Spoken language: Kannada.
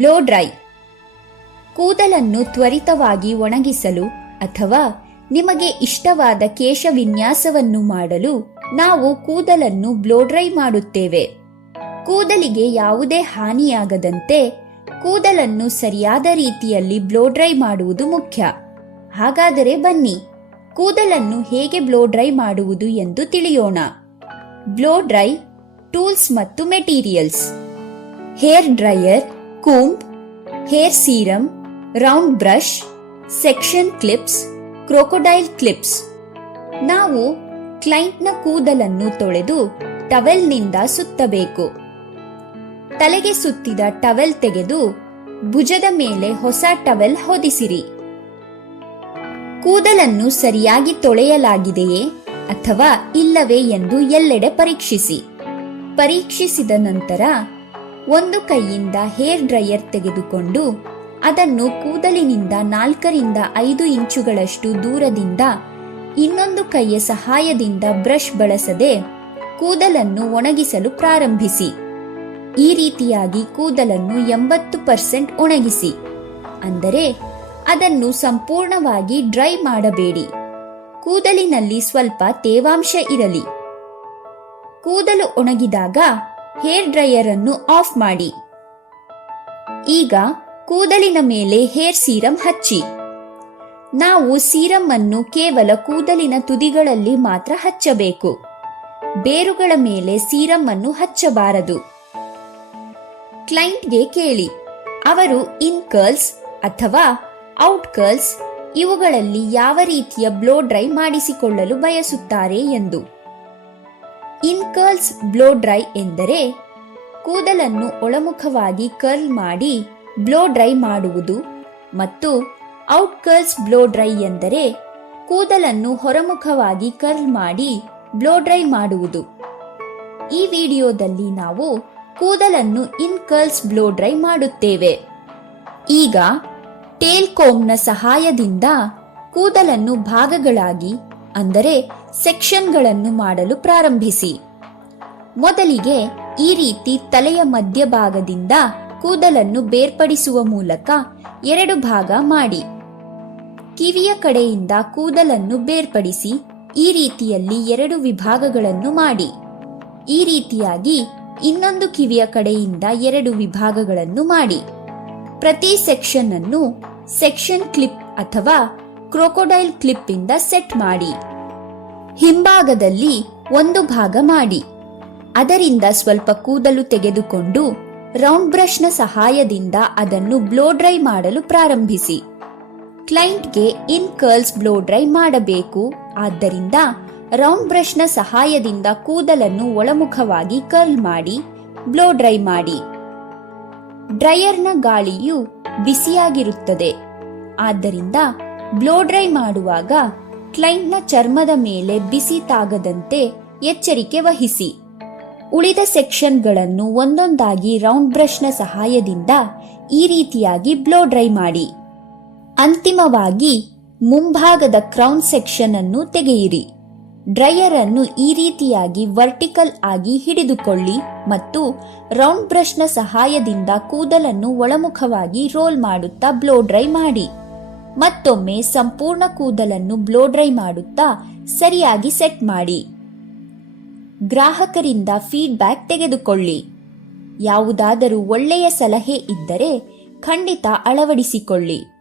Blow dry. ಕೂದಲನ್ನು ತ್ವರಿತವಾಗಿ ಒಣಗಿಸಲು ಅಥವಾ ನಿಮಗೆ ಇಷ್ಟವಾದ ಕೇಶ ವಿನ್ಯಾಸವನ್ನು ಮಾಡಲು ನಾವು ಕೂದಲನ್ನು ಬ್ಲೋ ಡ್ರೈ ಮಾಡುತ್ತೇವೆ. ಕೂದಲಿಗೆ ಯಾವುದೇ ಹಾನಿಯಾಗದಂತೆ ಕೂದಲನ್ನು ಸರಿಯಾದ ರೀತಿಯಲ್ಲಿ ಬ್ಲೋ ಡ್ರೈ ಮಾಡುವುದು ಮುಖ್ಯ. ಹಾಗಾದರೆ ಬನ್ನಿ, ಕೂದಲನ್ನು ಹೇಗೆ ಬ್ಲೋ ಡ್ರೈ ಮಾಡುವುದು ಎಂದು ತಿಳಿಯೋಣ. ಬ್ಲೋ ಡ್ರೈ ಟೂಲ್ಸ್ ಮತ್ತು materials. Hair dryer comb hair serum round brush section clips crocodile clips ನಾವು ಕ್ಲೈಂಟ್ನ ಕೂದಲನ್ನು ತೊಳೆದು ಟವೆಲ್ನಿಂದ ಸುತ್ತಬೇಕು. ತಲೆಗೆ ಸುತ್ತಿದ ಟವೆಲ್ ತೆಗೆದು ಭುಜದ ಮೇಲೆ ಹೊಸ ಟವೆಲ್ ಹೊದಿಸಿರಿ. ಕೂದಲನ್ನು ಸರಿಯಾಗಿ ತೊಳೆಯಲಾಗಿದೆಯೇ ಅಥವಾ ಇಲ್ಲವೇ ಎಂದು ಎಲ್ಲೆಡೆ ಪರೀಕ್ಷಿಸಿ. ಪರೀಕ್ಷಿಸಿದ ನಂತರ ಒಂದು ಕೈಯಿಂದ ಹೇರ್ ಡ್ರೈಯರ್ ತೆಗೆದುಕೊಂಡು ಅದನ್ನು ಕೂದಲಿನಿಂದ ನಾಲ್ಕರಿಂದ ಐದು ಇಂಚುಗಳಷ್ಟು ದೂರದಿಂದ ಇನ್ನೊಂದು ಕೈಯ ಸಹಾಯದಿಂದ ಬ್ರಷ್ ಬಳಸದೆ ಕೂದಲನ್ನು ಒಣಗಿಸಲು ಪ್ರಾರಂಭಿಸಿ. ಈ ರೀತಿಯಾಗಿ ಕೂದಲನ್ನು ಎಂಬತ್ತು ಪರ್ಸೆಂಟ್ ಒಣಗಿಸಿ. ಅಂದರೆ ಅದನ್ನು ಸಂಪೂರ್ಣವಾಗಿ ಡ್ರೈ ಮಾಡಬೇಡಿ. ಕೂದಲಿನಲ್ಲಿ ಸ್ವಲ್ಪ ತೇವಾಂಶ ಇರಲಿ. ಕೂದಲು ಒಣಗಿದಾಗ ಹೇರ್ ಡ್ರೈಯರ್ ಅನ್ನು ಆಫ್ ಮಾಡಿ. ಈಗ ಕೂದಲಿನ ಮೇಲೆ ಹೇರ್ ಸೀರಂ ಹಚ್ಚಿ. ನಾವು ಸೀರಂ ಅನ್ನು ಕೇವಲ ಕೂದಲಿನ ತುದಿಗಳಲ್ಲಿ ಮಾತ್ರ ಹಚ್ಚಬೇಕು. ಬೇರುಗಳ ಮೇಲೆ ಸೀರಂ ಅನ್ನು ಹಚ್ಚಬಾರದು. ಕ್ಲೈಂಟ್ಗೆ ಕೇಳಿ. ಅವರು ಇನ್ ಕರ್ಲ್ಸ್ ಅಥವಾ ಔಟ್ ಕರ್ಲ್ಸ್ ಇವುಗಳಲ್ಲಿ ಯಾವ ರೀತಿಯ ಬ್ಲೋ ಡ್ರೈ ಮಾಡಿಸಿಕೊಳ್ಳಲು ಬಯಸುತ್ತಾರೆ ಎಂದು. ಇನ್ ಕರ್ಲ್ಸ್ ಬ್ಲೋ ಡ್ರೈ ಎಂದರೆ ಕೂದಲನ್ನು ಒಳಮುಖವಾಗಿ ಕರ್ಲ್ ಮಾಡಿ ಬ್ಲೋ ಡ್ರೈ ಮಾಡುವುದು ಮತ್ತು ಔಟ್ ಕರ್ಲ್ಸ್ ಬ್ಲೋ ಡ್ರೈ ಎಂದರೆ ಕೂದಲನ್ನು ಹೊರಮುಖವಾಗಿ ಕರ್ಲ್ ಮಾಡಿ ಬ್ಲೋ ಡ್ರೈ ಮಾಡುವುದು. ಈ ವಿಡಿಯೋದಲ್ಲಿ ನಾವು ಕೂದಲನ್ನು ಇನ್ ಕರ್ಲ್ಸ್ ಬ್ಲೋ ಡ್ರೈ ಮಾಡುತ್ತೇವೆ. ಈಗ ಟೇಲ್ ಕೋಮ್ನ ಸಹಾಯದಿಂದ ಕೂದಲನ್ನು ಭಾಗಗಳಾಗಿ, ಅಂದರೆ ಸೆಕ್ಷನ್ಗಳನ್ನು ಮಾಡಲು ಪ್ರಾರಂಭಿಸಿ. ಮೊದಲಿಗೆ ಈ ರೀತಿ ತಲೆಯ ಮಧ್ಯಭಾಗದಿಂದ ಕೂದಲನ್ನು ಬೇರ್ಪಡಿಸುವ ಮೂಲಕ ಎರಡು ಭಾಗ ಮಾಡಿ. ಕಿವಿಯ ಕಡೆಯಿಂದ ಕೂದಲನ್ನು ಬೇರ್ಪಡಿಸಿ ಈ ರೀತಿಯಲ್ಲಿ ಎರಡು ವಿಭಾಗಗಳನ್ನು ಮಾಡಿ. ಈ ರೀತಿಯಾಗಿ ಇನ್ನೊಂದು ಕಿವಿಯ ಕಡೆಯಿಂದ ಎರಡು ವಿಭಾಗಗಳನ್ನು ಮಾಡಿ. ಪ್ರತಿ ಸೆಕ್ಷನ್ ಅನ್ನು ಸೆಕ್ಷನ್ ಕ್ಲಿಪ್ ಅಥವಾ ಕ್ರೊಕೊಡೈಲ್ ಕ್ಲಿಪ್ ಇಂದ ಸೆಟ್ ಮಾಡಿ. ಹಿಂಭಾಗದಲ್ಲಿ ಒಂದು ಭಾಗ ಮಾಡಿ. ಅದರಿಂದ ಸ್ವಲ್ಪ ಕೂದಲು ತೆಗೆದುಕೊಂಡು ರೌಂಡ್ ಬ್ರಷ್ನ ಸಹಾಯದಿಂದ ಅದನ್ನು ಬ್ಲೋ ಡ್ರೈ ಮಾಡಲು ಪ್ರಾರಂಭಿಸಿ. ಕ್ಲೈಂಟ್ಗೆ ಇನ್ ಕರ್ಲ್ಸ್ ಬ್ಲೋ ಡ್ರೈ ಮಾಡಬೇಕು. ಆದ್ದರಿಂದ ರೌಂಡ್ ಬ್ರಷ್ನ ಸಹಾಯದಿಂದ ಕೂದಲನ್ನು ಒಳಮುಖವಾಗಿ ಕರ್ಲ್ ಮಾಡಿ, ಬ್ಲೋ ಡ್ರೈ ಮಾಡಿ. ಡ್ರೈಯರ್ನ ಗಾಳಿಯು ಬಿಸಿಯಾಗಿರುತ್ತದೆ. ಆದ್ದರಿಂದ ಬ್ಲೋ ಡ್ರೈ ಮಾಡುವಾಗ ಕ್ಲೈಂಟ್ನ ಚರ್ಮದ ಮೇಲೆ ಬಿಸಿ ತಾಗದಂತೆ ಎಚ್ಚರಿಕೆ ವಹಿಸಿ. ಉಳಿದ ಸೆಕ್ಷನ್ಗಳನ್ನು ಒಂದೊಂದಾಗಿ ರೌಂಡ್ ಬ್ರಷ್ನ ಸಹಾಯದಿಂದ ಈ ರೀತಿಯಾಗಿ ಬ್ಲೋ ಡ್ರೈ ಮಾಡಿ. ಅಂತಿಮವಾಗಿ ಮುಂಭಾಗದ ಕ್ರೌನ್ ಸೆಕ್ಷನ್ ಅನ್ನು ತೆಗೆಯಿರಿ. ಡ್ರೈಯರ್ ಅನ್ನು ಈ ರೀತಿಯಾಗಿ ವರ್ಟಿಕಲ್ ಆಗಿ ಹಿಡಿದುಕೊಳ್ಳಿ ಮತ್ತು ರೌಂಡ್ ಬ್ರಷ್ನ ಸಹಾಯದಿಂದ ಕೂದಲನ್ನು ಒಳಮುಖವಾಗಿ ರೋಲ್ ಮಾಡುತ್ತಾ ಬ್ಲೋ ಡ್ರೈ ಮಾಡಿ. ಮತ್ತೊಮ್ಮೆ ಸಂಪೂರ್ಣ ಕೂದಲನ್ನು ಬ್ಲೋ ಡ್ರೈ ಮಾಡುತ್ತಾ ಸರಿಯಾಗಿ ಸೆಟ್ ಮಾಡಿ. ಗ್ರಾಹಕರಿಂದ ಫೀಡ್ಬ್ಯಾಕ್ ತೆಗೆದುಕೊಳ್ಳಿ. ಯಾವುದಾದರೂ ಒಳ್ಳೆಯ ಸಲಹೆ ಇದ್ದರೆ ಖಂಡಿತ ಅಳವಡಿಸಿಕೊಳ್ಳಿ.